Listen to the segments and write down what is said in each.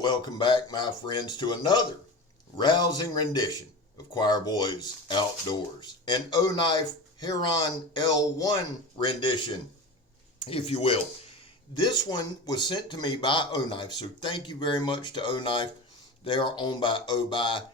welcome back, my friends, to another rousing rendition of Choir Boys Outdoors, an OKNIFE Heron L1 rendition, if you will. This one was sent to me by OKNIFE, so thank you very much to OKNIFE. They are owned by OBI.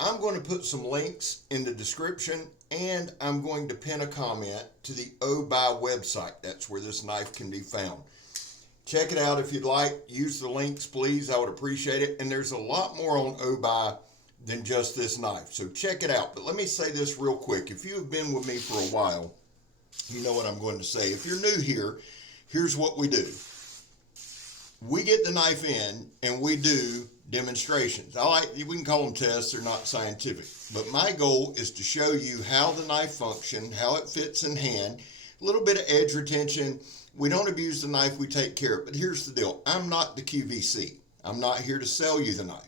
I'm going to put some links in the description, and I'm going to pin a comment to the OBI website. That's where this knife can be found. Check it out if you'd like. Use the links, please. I would appreciate it. And there's a lot more on OBI than just this knife, so check it out. But let me say this real quick. If you have been with me for a while, you know what I'm going to say. If you're new here, here's what we do. We get the knife in and we do demonstrations. We can call them tests, they're not scientific. But my goal is to show you how the knife functions, how it fits in hand, a little bit of edge retention. We don't abuse the knife, we take care of it. But here's the deal. I'm not the QVC. I'm not here to sell you the knife.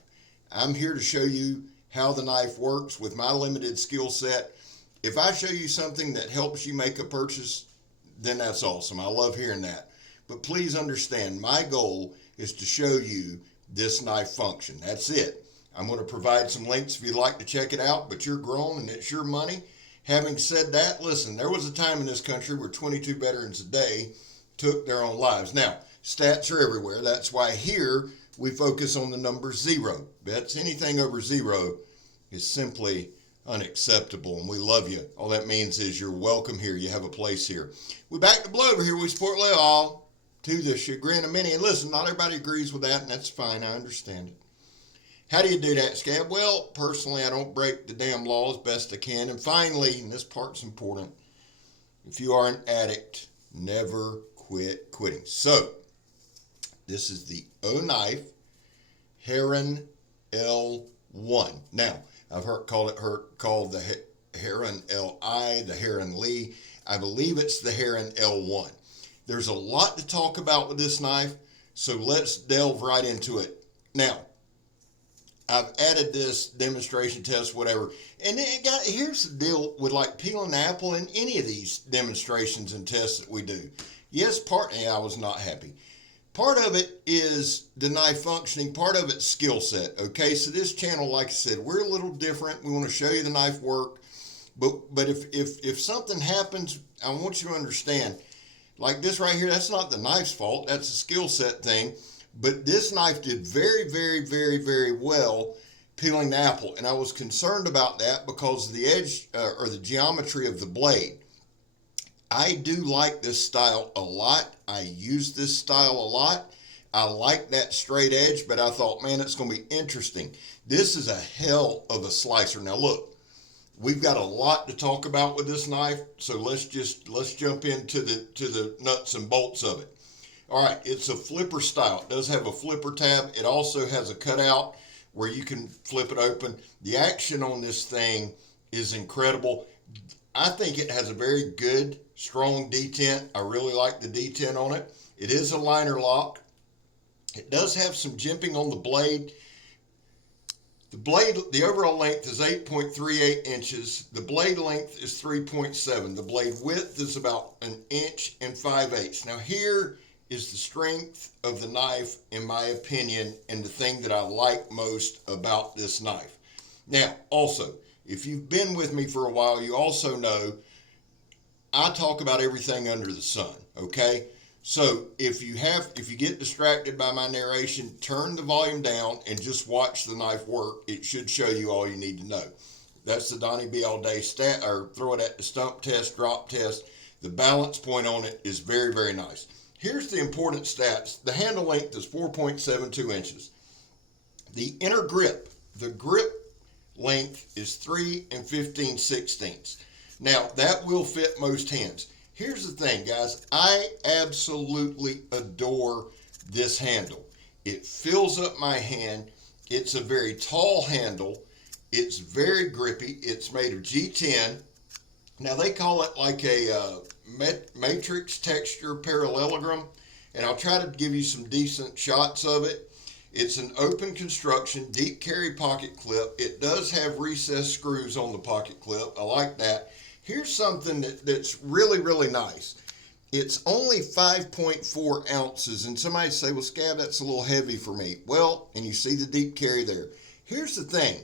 I'm here to show you how the knife works with my limited skill set. If I show you something that helps you make a purchase, then that's awesome. I love hearing that. But please understand, my goal is to show you this knife function. That's it. I'm going to provide some links if you'd like to check it out, but you're grown and it's your money. Having said that, listen, there was a time in this country where 22 veterans a day took their own lives. Now, stats are everywhere. That's why here we focus on the number 0. That's anything over 0 is simply unacceptable, and we love you. All that means is you're welcome here. You have a place here. We back to blow over here. We support all to the chagrin of many. And listen, not everybody agrees with that, and that's fine. I understand it. How do you do that, Scab? Well, personally, I don't break the damn law as best I can. And finally, and this part's important, if you are an addict, never quit quitting. So, this is the OKNIFE Heron L1. Now, I've heard called the Heron Li, the Heron Li. I believe it's the Heron L1. There's a lot to talk about with this knife, so let's delve right into it. Now, I've added this demonstration test, whatever. And here's the deal with like peeling an apple in any of these demonstrations and tests that we do. Yes, I was not happy. Part of it is the knife functioning. Part of it's skill set. Okay, so this channel, like I said, we're a little different. We want to show you the knife work. But if something happens, I want you to understand, like this right here, that's not the knife's fault. That's a skill set thing. But this knife did very, very, very, very well peeling the apple. And I was concerned about that because of the edge or the geometry of the blade. I do like this style a lot. I use this style a lot. I like that straight edge, but I thought, man, it's going to be interesting. This is a hell of a slicer. Now look, we've got a lot to talk about with this knife, so let's jump into the nuts and bolts of it. All right, it's a flipper style. It does have a flipper tab. It also has a cutout where you can flip it open. The action on this thing is incredible. I think it has a very good, strong detent. I really like the detent on it. It is a liner lock. It does have some jimping on the blade. The overall length is 8.38 inches. The blade length is 3.7. The blade width is about 1 5/8 inches. Now here is the strength of the knife, in my opinion, and the thing that I like most about this knife. Now, also, if you've been with me for a while, you also know I talk about everything under the sun, okay? So if you get distracted by my narration, turn the volume down and just watch the knife work. It should show you all you need to know. That's the Donnie B all day throw it at the stump test, drop test. The balance point on it is very, very nice. Here's the important stats. The handle length is 4.72 inches. The inner grip, the grip length is 3 15/16. Now, that will fit most hands. Here's the thing, guys. I absolutely adore this handle. It fills up my hand. It's a very tall handle. It's very grippy. It's made of G10. Now, they call it like a matrix texture parallelogram, and I'll try to give you some decent shots of it. It's an open construction, deep carry pocket clip. It does have recessed screws on the pocket clip. I like that. Here's something that's really, really nice. It's only 5.4 ounces. And somebody say, well, Scab, that's a little heavy for me. Well, and you see the deep carry there. Here's the thing.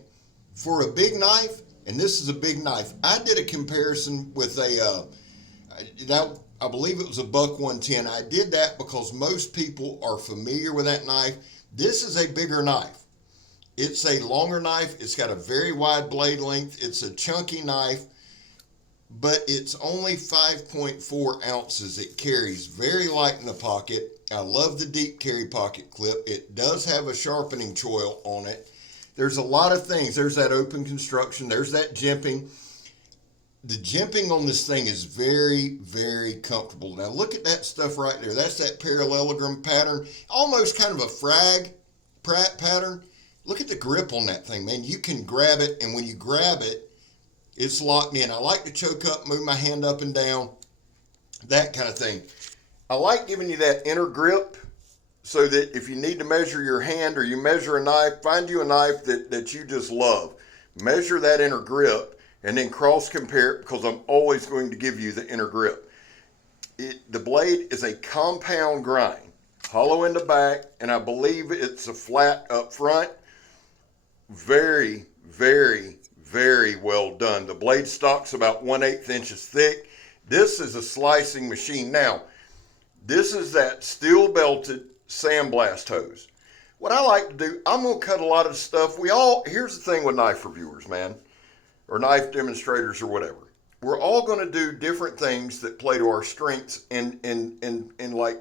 For a big knife, and this is a big knife, I did a comparison with I believe it was a buck 110. I did that because most people are familiar with that knife. This is a bigger knife. It's a longer knife. It's got a very wide blade length. It's a chunky knife, but it's only 5.4 ounces. It carries very light in the pocket. I love the deep carry pocket clip. It does have a sharpening choil on it. There's a lot of things. There's that open construction. There's that jimping. The jimping on this thing is very, very comfortable. Now look at that stuff right there. That's that parallelogram pattern, almost kind of a frag pattern. Look at the grip on that thing, man. You can grab it, and when you grab it, it's locked in. I like to choke up, move my hand up and down, that kind of thing. I like giving you that inner grip so that if you need to measure your hand or you measure a knife, find you a knife that you just love. Measure that inner grip and then cross compare it, because I'm always going to give you the inner grip. The blade is a compound grind, hollow in the back, and I believe it's a flat up front. Very, very, very well done. The blade stock's about 1/8 inches thick. This is a slicing machine. Now, this is that steel belted sandblast hose. What I like to do, I'm going to cut a lot of stuff. Here's the thing with knife reviewers, man, or knife demonstrators or whatever. We're all going to do different things that play to our strengths. And like,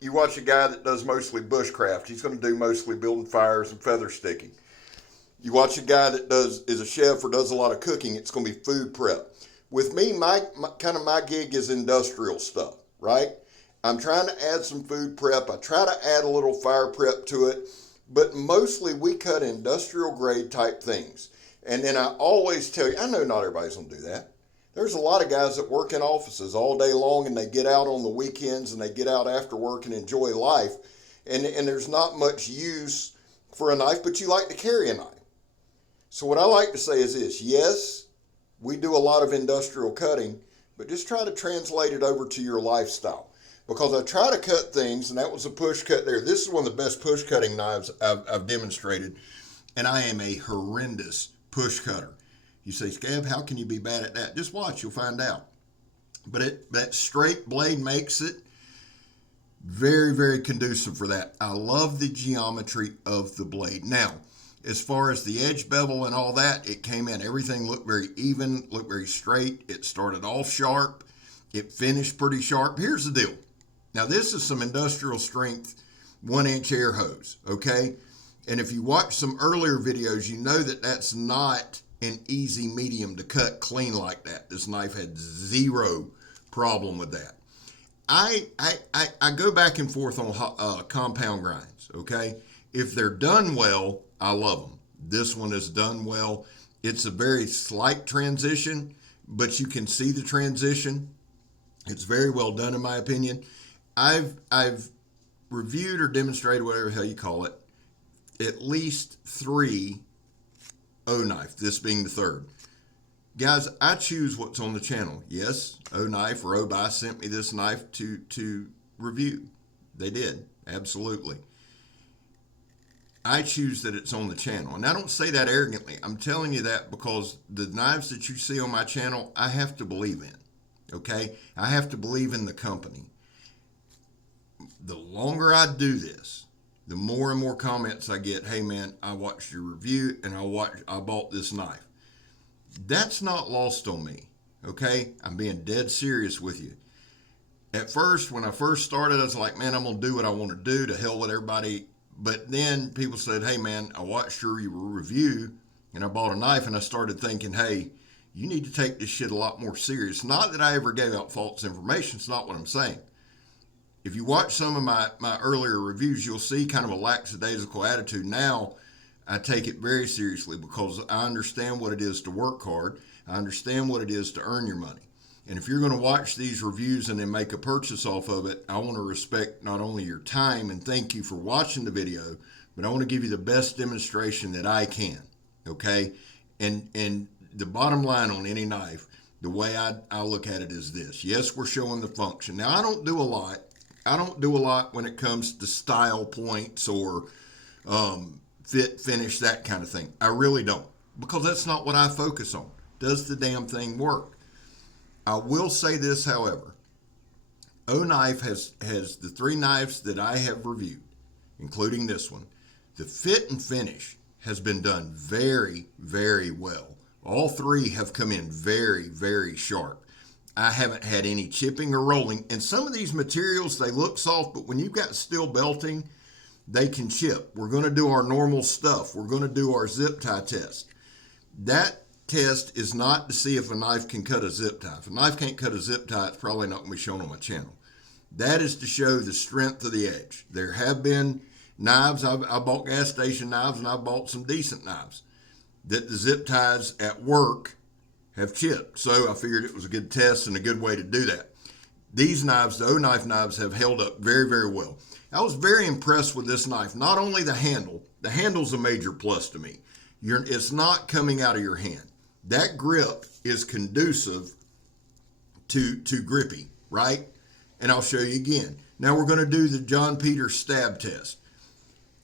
you watch a guy that does mostly bushcraft, he's going to do mostly building fires and feather sticking. You watch a guy that is a chef or does a lot of cooking, it's going to be food prep. With me, my gig is industrial stuff, right? I'm trying to add some food prep. I try to add a little fire prep to it, but mostly we cut industrial grade type things. And then I always tell you, I know not everybody's going to do that. There's a lot of guys that work in offices all day long, and they get out on the weekends and they get out after work and enjoy life. And there's not much use for a knife, but you like to carry a knife. So what I like to say is this: yes, we do a lot of industrial cutting, but just try to translate it over to your lifestyle. Because I try to cut things, and that was a push cut there. This is one of the best push cutting knives I've demonstrated, and I am a horrendous push cutter. You say, Scab, how can you be bad at that? Just watch, you'll find out. But that straight blade makes it very, very conducive for that. I love the geometry of the blade. Now, as far as the edge bevel and all that, it came in. Everything looked very even, looked very straight. It started off sharp. It finished pretty sharp. Here's the deal. Now, this is some industrial strength 1-inch air hose, okay? And if you watch some earlier videos, you know that that's not an easy medium to cut clean like that. This knife had zero problem with that. I go back and forth on compound grinds, okay? If they're done well, I love them. This one is done well. It's a very slight transition, but you can see the transition. It's very well done in my opinion. I've reviewed or demonstrated, whatever the hell you call it, at least 3 OKNIFE, this being the third. Guys, I choose what's on the channel. Yes, OKNIFE or OBI sent me this knife to review. They did, absolutely. I choose that it's on the channel. And I don't say that arrogantly. I'm telling you that because the knives that you see on my channel, I have to believe in, okay? I have to believe in the company. The longer I do this, the more and more comments I get, hey man, I watched your review and I bought this knife. That's not lost on me, okay? I'm being dead serious with you. At first, when I first started, I was like, man, I'm going to do what I want to do, to hell with everybody. But then people said, hey man, I watched your review and I bought a knife, and I started thinking, hey, you need to take this shit a lot more serious. Not that I ever gave out false information. It's not what I'm saying. If you watch some of my earlier reviews, you'll see kind of a lackadaisical attitude. Now, I take it very seriously because I understand what it is to work hard. I understand what it is to earn your money. And if you're going to watch these reviews and then make a purchase off of it, I want to respect not only your time and thank you for watching the video, but I want to give you the best demonstration that I can, okay? And the bottom line on any knife The way I look at it is this. Yes, we're showing the function. Now, I don't do a lot. I don't do a lot when it comes to style points or fit, finish, that kind of thing. I really don't, because that's not what I focus on. Does the damn thing work? I will say this, however. OKNIFE has the 3 knives that I have reviewed, including this one. The fit and finish has been done very, very well. All 3 have come in very, very sharp. I haven't had any chipping or rolling. And some of these materials, they look soft, but when you've got steel belting, they can chip. We're going to do our normal stuff. We're going to do our zip tie test. That test is not to see if a knife can cut a zip tie. If a knife can't cut a zip tie, it's probably not going to be shown on my channel. That is to show the strength of the edge. There have been knives, I bought gas station knives, and I bought some decent knives, that the zip ties at work have chipped. So I figured it was a good test and a good way to do that. These knives, the OKNIFE knives, have held up very, very well. I was very impressed with this knife. Not only the handle's a major plus to me. It's not coming out of your hand. That grip is conducive to grippy, right? And I'll show you again. Now we're going to do the John Peters stab test.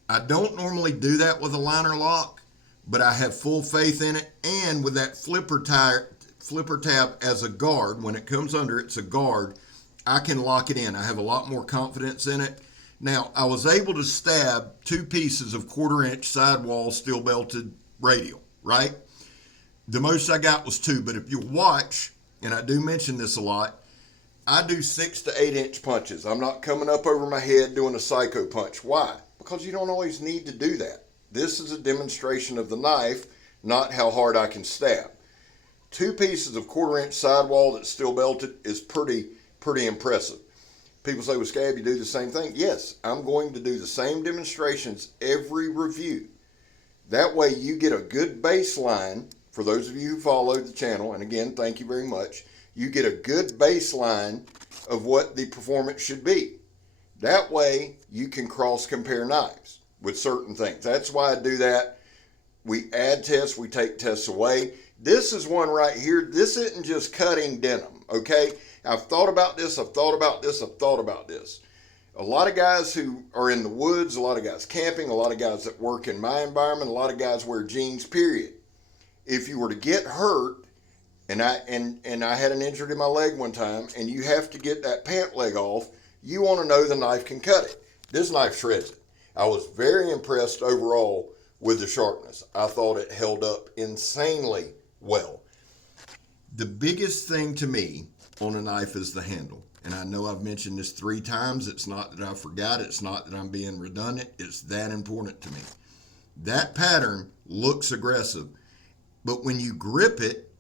I don't normally do that with a liner lock, but I have full faith in it. And with that flipper tab as a guard, when it comes under, it's a guard, I can lock it in. I have a lot more confidence in it. Now, I was able to stab 2 pieces of 1/4-inch sidewall steel belted radial, right? The most I got was 2, but if you watch, and I do mention this a lot, I do 6 to 8 inch punches. I'm not coming up over my head doing a psycho punch. Why? Because you don't always need to do that. This is a demonstration of the knife, not how hard I can stab. 2 pieces of 1/4-inch sidewall that's steel belted is pretty impressive. People say, well, Scab, you do the same thing. Yes, I'm going to do the same demonstrations every review. That way you get a good baseline. For those of you who follow the channel, and again, thank you very much, you get a good baseline of what the performance should be. That way you can cross compare knives with certain things. That's why I do that. We add tests, we take tests away. This is one right here. This isn't just cutting denim, okay? I've thought about this, I've thought about this, I've thought about this. A lot of guys who are in the woods, a lot of guys camping, a lot of guys that work in my environment, a lot of guys wear jeans, period. If you were to get hurt, and I had an injury in my leg one time, and you have to get that pant leg off, you want to know the knife can cut it. This knife shreds it. I was very impressed overall with the sharpness. I thought it held up insanely well. The biggest thing to me on a knife is the handle. And I know I've mentioned this 3 times. It's not that I forgot. It's not that I'm being redundant. It's that important to me. That pattern looks aggressive. But when you grip it,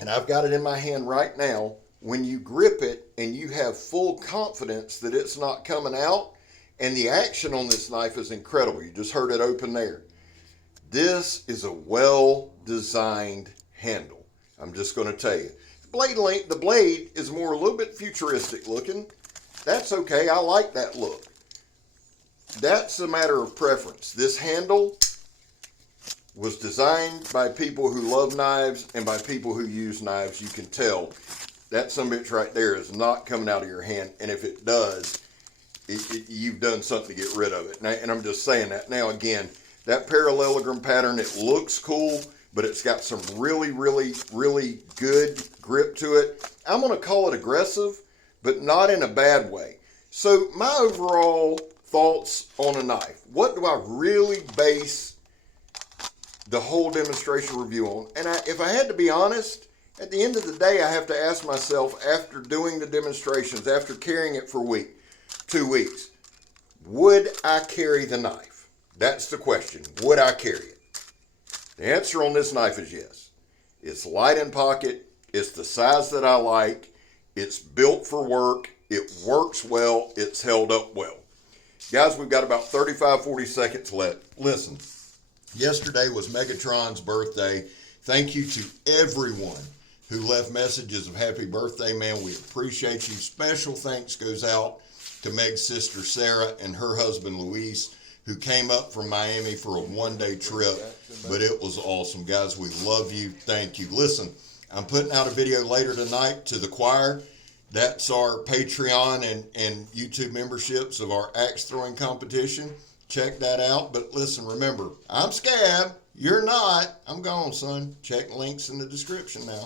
and I've got it in my hand right now, when you grip it and you have full confidence that it's not coming out, and the action on this knife is incredible. You just heard it open there. This is a well-designed handle. I'm just going to tell you. The blade is a little bit futuristic looking. That's okay. I like that look. That's a matter of preference. This handle was designed by people who love knives and by people who use knives. You can tell that sumbitch right there is not coming out of your hand. And if it does, you've done something to get rid of it. And I'm just saying that. Now, again, that parallelogram pattern, it looks cool, but it's got some really, really, really good grip to it. I'm going to call it aggressive, but not in a bad way. So my overall thoughts on a knife. What do I really base the whole demonstration review on? And if I had to be honest, at the end of the day, I have to ask myself, after doing the demonstrations, after carrying it for 2 weeks, would I carry the knife? That's the question. Would I carry it? The answer on this knife is yes. It's light in pocket. It's the size that I like. It's built for work. It works well. It's held up well. Guys, we've got about 35, 40 seconds left. Listen, yesterday was Megatron's birthday. Thank you to everyone who left messages of happy birthday, man. We appreciate you. Special thanks goes out to Meg's sister Sarah and her husband Luis, who came up from Miami for a 1-day trip, but it was awesome. Guys, we love you. Thank you. Listen, I'm putting out a video later tonight to the choir. That's our Patreon and YouTube memberships of our axe throwing competition. Check that out. But listen, remember, I'm Scab. You're not. I'm gone, son. Check links in the description now.